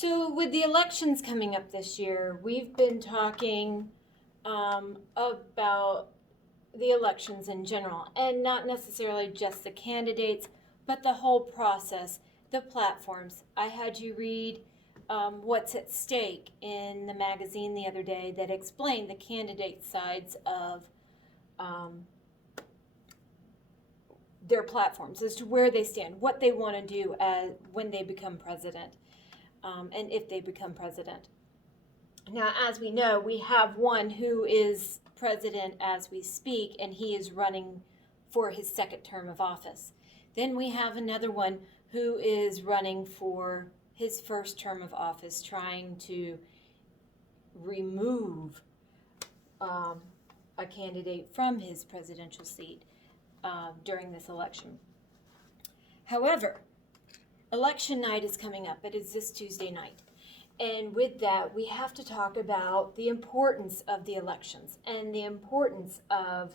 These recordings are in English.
So with the elections coming up this year, we've been talking about the elections in general, and not necessarily just the candidates, but the whole process, the platforms. I had you read What's at Stake in the magazine the other day that explained the candidate sides of their platforms as to where they stand, what they want to do when they become president, and if they become president. Now, as we know, we have one who is president as we speak, and he is running for his second term of office. Then we have another one who is running for his first term of office, trying to remove a candidate from his presidential seat during this election. However, election night is coming up. It is this Tuesday night. And with that, we have to talk about the importance of the elections and the importance of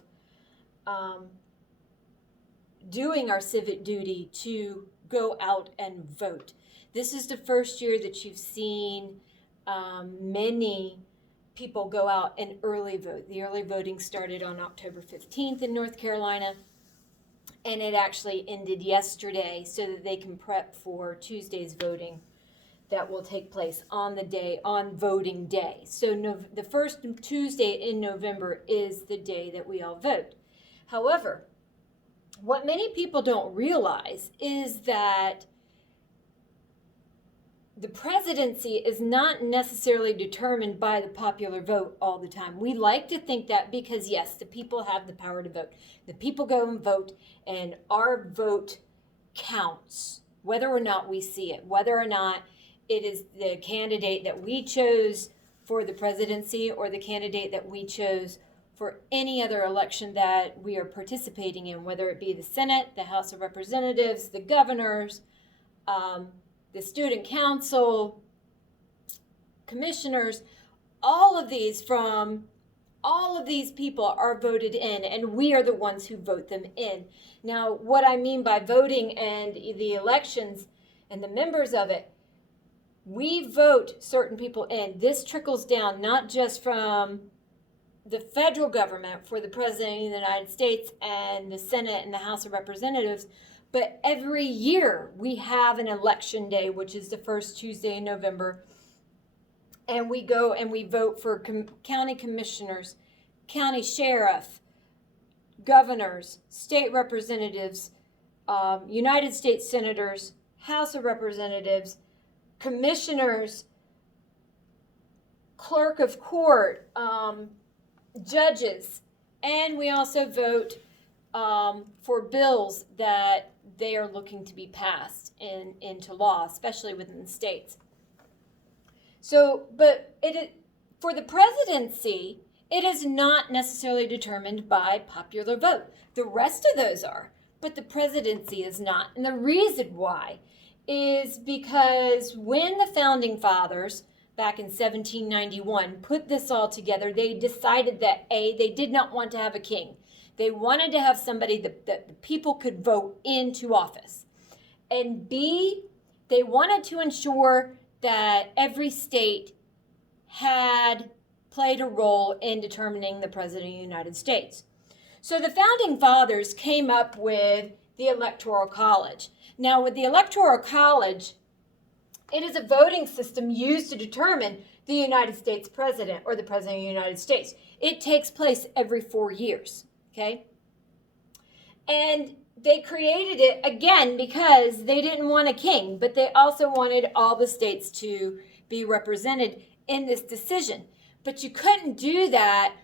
doing our civic duty to go out and vote. This is the first year that you've seen many people go out and early vote. The early voting started on October 15th in North Carolina, and it actually ended yesterday so that they can prep for Tuesday's voting that will take place on voting day. So the first Tuesday in November is the day that we all vote. However, what many people don't realize is that the presidency is not necessarily determined by the popular vote all the time. We like to think that because, yes, the people have the power to vote. The people go and vote, and our vote counts, whether or not we see it, whether or not it is the candidate that we chose for the presidency or the candidate that we chose for any other election that we are participating in, whether it be the Senate, the House of Representatives, the governors, the student council, commissioners. All of these people are voted in, and we are the ones who vote them in. Now, what I mean by voting and the elections and the members of it, we vote certain people in. This trickles down not just from the federal government for the President of the United States and the Senate and the House of Representatives, but every year we have an election day, which is the first Tuesday in November, and we go and we vote for county commissioners, county sheriff, governors, state representatives, United States senators, House of Representatives, commissioners, clerk of court, judges, and we also vote for bills that they are looking to be passed into law, especially within the states. So, but for the presidency, it is not necessarily determined by popular vote. The rest of those are, but the presidency is not. And the reason why is because when the Founding Fathers, back in 1791, put this all together, they decided that A, they did not want to have a king. They wanted to have somebody that the people could vote into office. And B, they wanted to ensure that every state had played a role in determining the President of the United States. So the Founding Fathers came up with the Electoral College. Now, with the Electoral College, it is a voting system used to determine the United States president or the President of the United States. It takes place every 4 years, okay? And they created it, again, because they didn't want a king, but they also wanted all the states to be represented in this decision. But you couldn't do that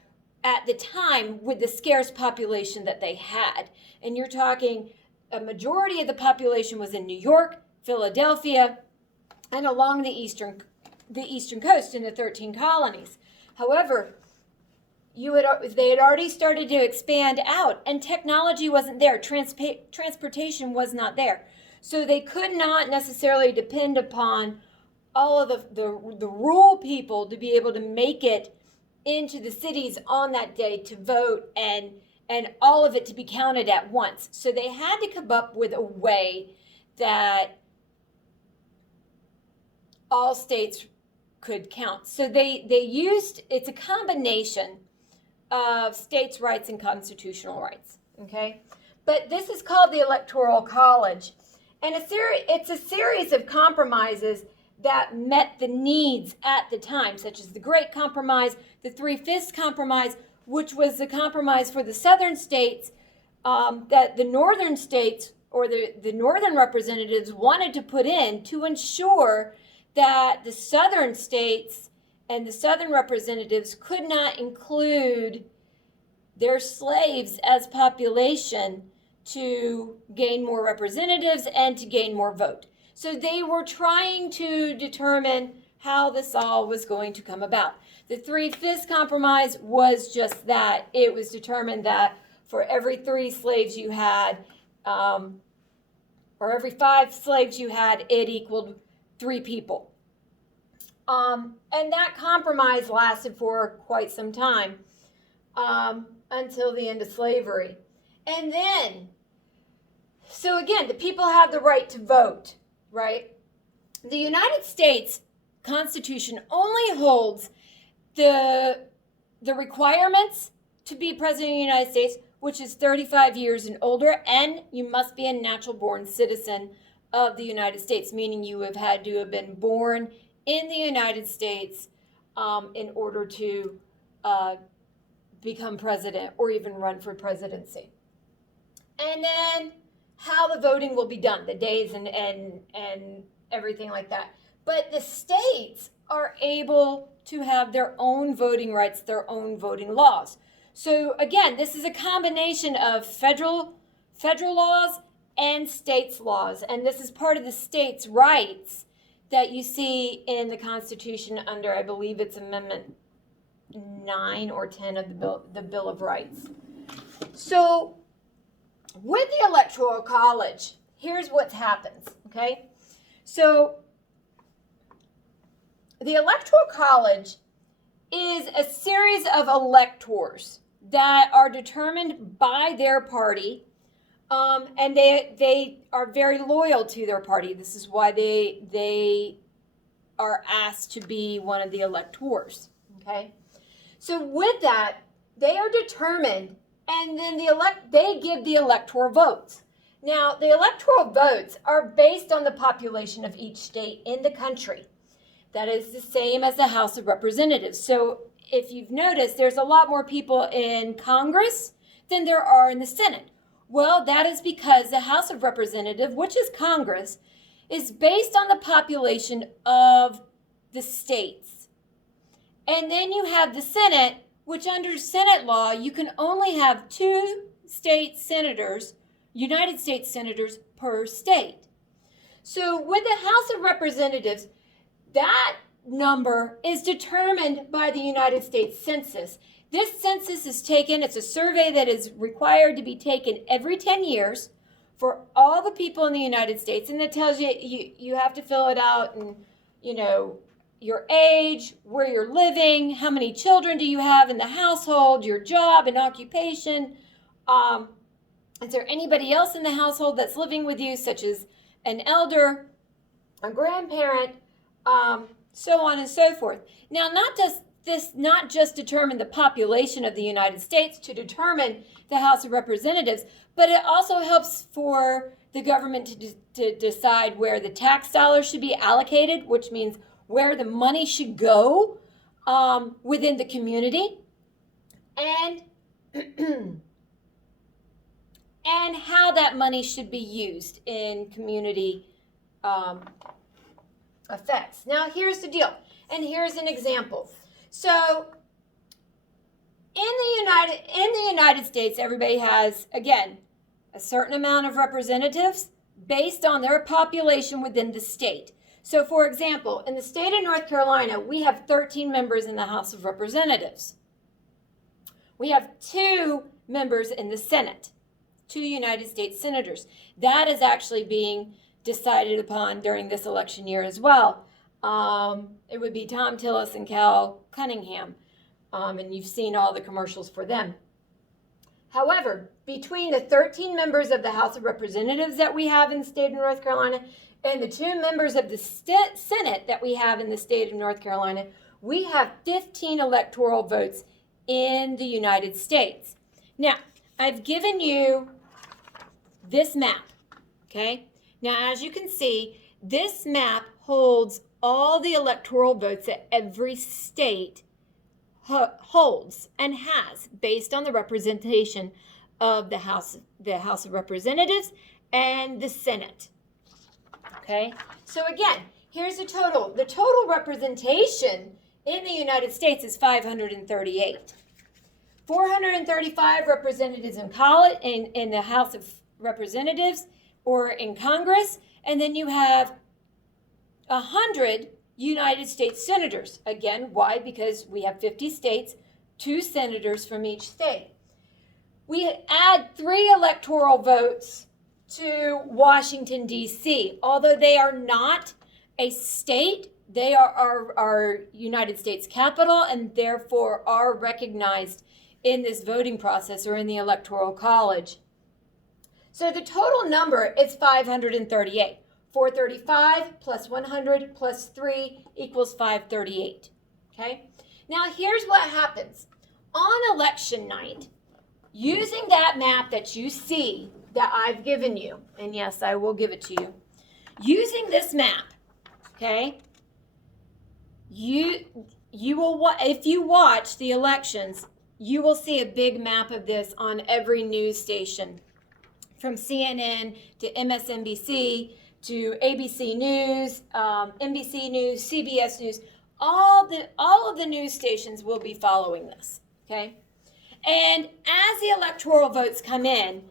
at the time with the scarce population that they had. And you're talking a majority of the population was in New York, Philadelphia, and along the eastern coast in the 13 colonies. However, they had already started to expand out, and technology wasn't there. Transportation was not there. So they could not necessarily depend upon all of the rural people to be able to make it into the cities on that day to vote and all of it to be counted at once. So they had to come up with a way that all states could count. So they used, it's a combination of states' rights and constitutional rights, okay? But this is called the Electoral College. And it's a series of compromises that met the needs at the time, such as the Great Compromise, the Three-Fifths Compromise, which was the compromise for the southern states that the northern states or the northern representatives wanted to put in to ensure that the southern states and the southern representatives could not include their slaves as population to gain more representatives and to gain more vote. So they were trying to determine how this all was going to come about. The Three-Fifths Compromise was just that. It was determined that for every 3 slaves you had, or every 5 slaves you had, it equaled 3 people. And that compromise lasted for quite some time, until the end of slavery. And then, so again, the people have the right to vote, right? The United States Constitution only holds the requirements to be president of the United States, which is 35 years and older, and you must be a natural-born citizen of the United States, meaning you have had to have been born in the United States in order to become president or even run for presidency. And then how the voting will be done, the days and everything like that. But the states are able to have their own voting rights, their own voting laws. So again, this is a combination of federal laws and states' laws. And this is part of the states' rights that you see in the Constitution under, I believe it's Amendment 9 or 10 of the Bill of Rights. So with the Electoral College, here's what happens, okay? So the Electoral College is a series of electors that are determined by their party, and they are very loyal to their party. This is why they are asked to be one of the electors, okay? So with that, they are determined, and then they give the electoral votes. Now, the electoral votes are based on the population of each state in the country. That is the same as the House of Representatives. So if you've noticed, there's a lot more people in Congress than there are in the Senate. Well, that is because the House of Representatives, which is Congress, is based on the population of the states. And then you have the Senate, which under Senate law, you can only have 2 state senators, United States senators per state. So with the House of Representatives, that number is determined by the United States Census. This census is taken, it's a survey that is required to be taken every 10 years for all the people in the United States. And it tells you have to fill it out and, your age, where you're living, how many children do you have in the household, your job and occupation. Is there anybody else in the household that's living with you, such as an elder, a grandparent, so on and so forth. Now, not just determine the population of the United States to determine the House of Representatives, but it also helps for the government to decide where the tax dollars should be allocated, which means where the money should go within the community, and and how that money should be used in community effects. Now, here's the deal, and here's an example. So, in the United States, everybody has, again, a certain amount of representatives based on their population within the state. So, for example, in the state of North Carolina, we have 13 members in the House of Representatives. We have 2 members in the Senate, 2 United States senators. That is actually being decided upon during this election year as well. It would be Tom Tillis and Cal Cunningham, and you've seen all the commercials for them. However, between the 13 members of the House of Representatives that we have in the state of North Carolina And the 2 members of the Senate that we have in the state of North Carolina, we have 15 electoral votes in the United States. Now, I've given you this map, okay? Now, as you can see, this map holds all the electoral votes that every state holds and has based on the representation of the House of Representatives and the Senate. Okay, so again, here's the total. The total representation in the United States is 538. 435 representatives in the House of Representatives or in Congress, and then you have 100 United States senators. Again, why? Because we have 50 states, 2 senators from each state. We add 3 electoral votes to Washington, D.C. Although they are not a state, they are our United States capital and therefore are recognized in this voting process or in the Electoral College. So the total number is 538. 435 plus 100 plus 3 equals 538. Okay? Now here's what happens. On election night, using that map that you see that I've given you, and yes, I will give it to you, using this map, okay, you will, if you watch the elections, you will see a big map of this on every news station, from CNN to MSNBC to ABC News, NBC News, CBS News. All of the news stations will be following this, okay? And as the electoral votes come in,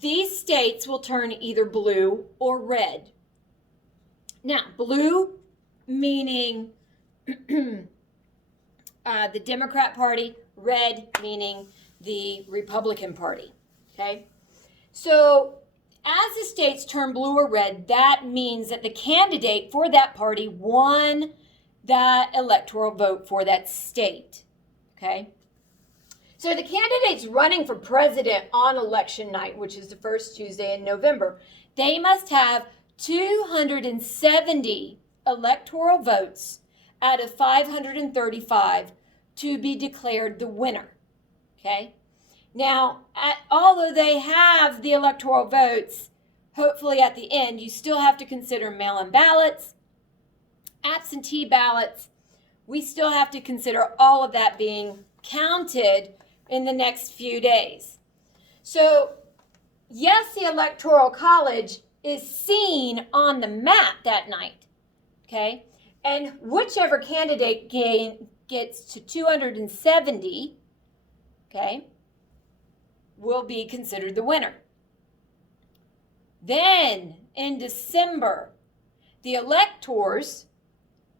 these states will turn either blue or red. Now, blue meaning the Democrat Party, red meaning the Republican Party, okay? So as the states turn blue or red, that means that the candidate for that party won that electoral vote for that state, okay? So the candidates running for president on election night, which is the first Tuesday in November, they must have 270 electoral votes out of 535 to be declared the winner, okay? Now, although they have the electoral votes, hopefully at the end, you still have to consider mail-in ballots, absentee ballots. We still have to consider all of that being counted in the next few days. So, yes, the Electoral College is seen on the map that night, okay? And whichever candidate gets to 270, okay, will be considered the winner. Then, in December, the electors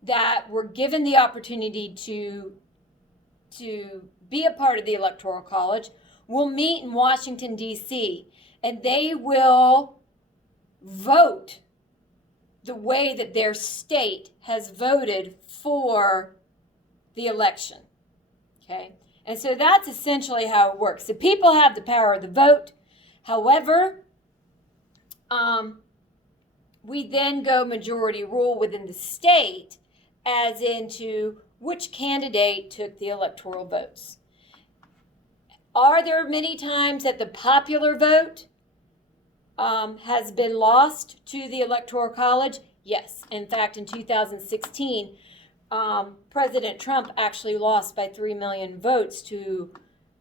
that were given the opportunity to be a part of the Electoral College will meet in Washington, D.C., and they will vote the way that their state has voted for the election, okay? And so that's essentially how it works. The people have the power of the vote. However, we then go majority rule within the state as into which candidate took the electoral votes. Are there many times that the popular vote has been lost to the Electoral College? Yes. In fact, in 2016, President Trump actually lost by 3 million votes to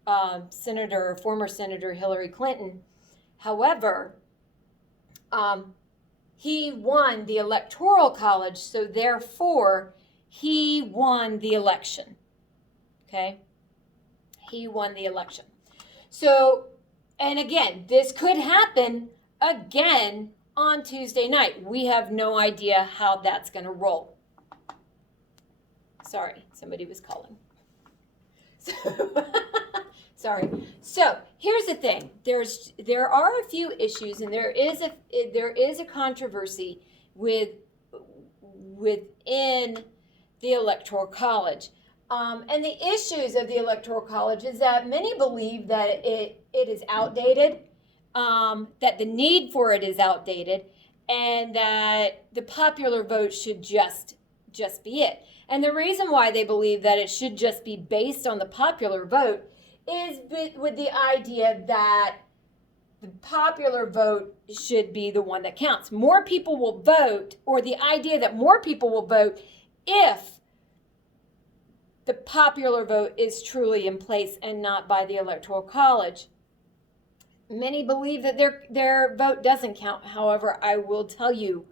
former Senator Hillary Clinton. However, he won the Electoral College, so therefore he won the election. Okay? He won the election. So, and again, this could happen again on Tuesday night. We have no idea how that's going to roll. Sorry, somebody was calling. Sorry. So here's the thing. There are a few issues, and there is a controversy within the Electoral College. And the issues of the Electoral College is that many believe that it is outdated, that the need for it is outdated, and that the popular vote should just be it. And the reason why they believe that it should just be based on the popular vote is with the idea that the popular vote should be the one that counts. More people will vote, or the idea that more people will vote if the popular vote is truly in place and not by the Electoral College. Many believe that their vote doesn't count. However, I will tell you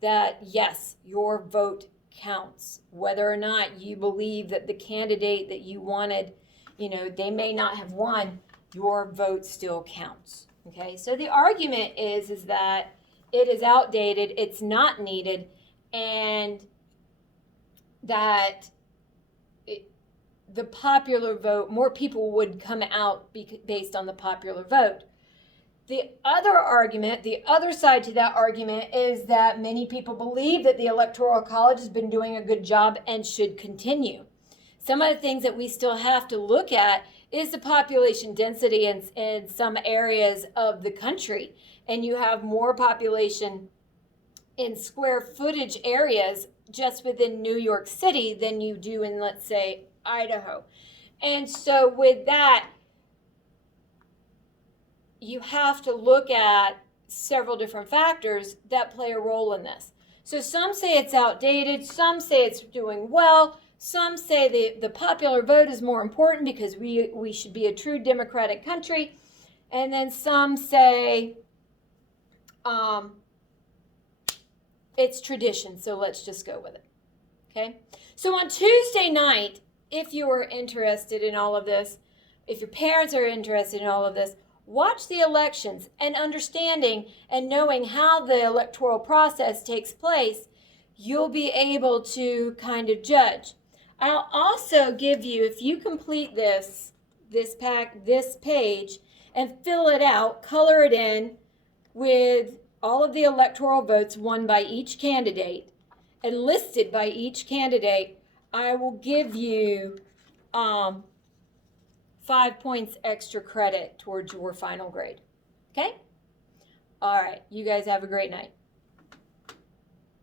that yes, your vote counts. Whether or not you believe that the candidate that you wanted, they may not have won, your vote still counts. Okay, so the argument is that it is outdated, it's not needed, and that the popular vote, more people would come out based on the popular vote. The other argument, the other side to that argument, is that many people believe that the Electoral College has been doing a good job and should continue. Some of the things that we still have to look at is the population density in some areas of the country. And you have more population in square footage areas just within New York City than you do in, let's say, Idaho. And so with that, you have to look at several different factors that play a role in this. So some say it's outdated, some say it's doing well, some say the popular vote is more important because we should be a true democratic country, and then some say it's tradition, so let's just go with it. Okay? So on Tuesday night, if you are interested in all of this, if your parents are interested in all of this, watch the elections, and understanding and knowing how the electoral process takes place, you'll be able to kind of judge. I'll also give you, if you complete this page and fill it out, color it in with all of the electoral votes won by each candidate and listed by each candidate, I will give you 5 points extra credit towards your final grade. Okay? All right. You guys have a great night.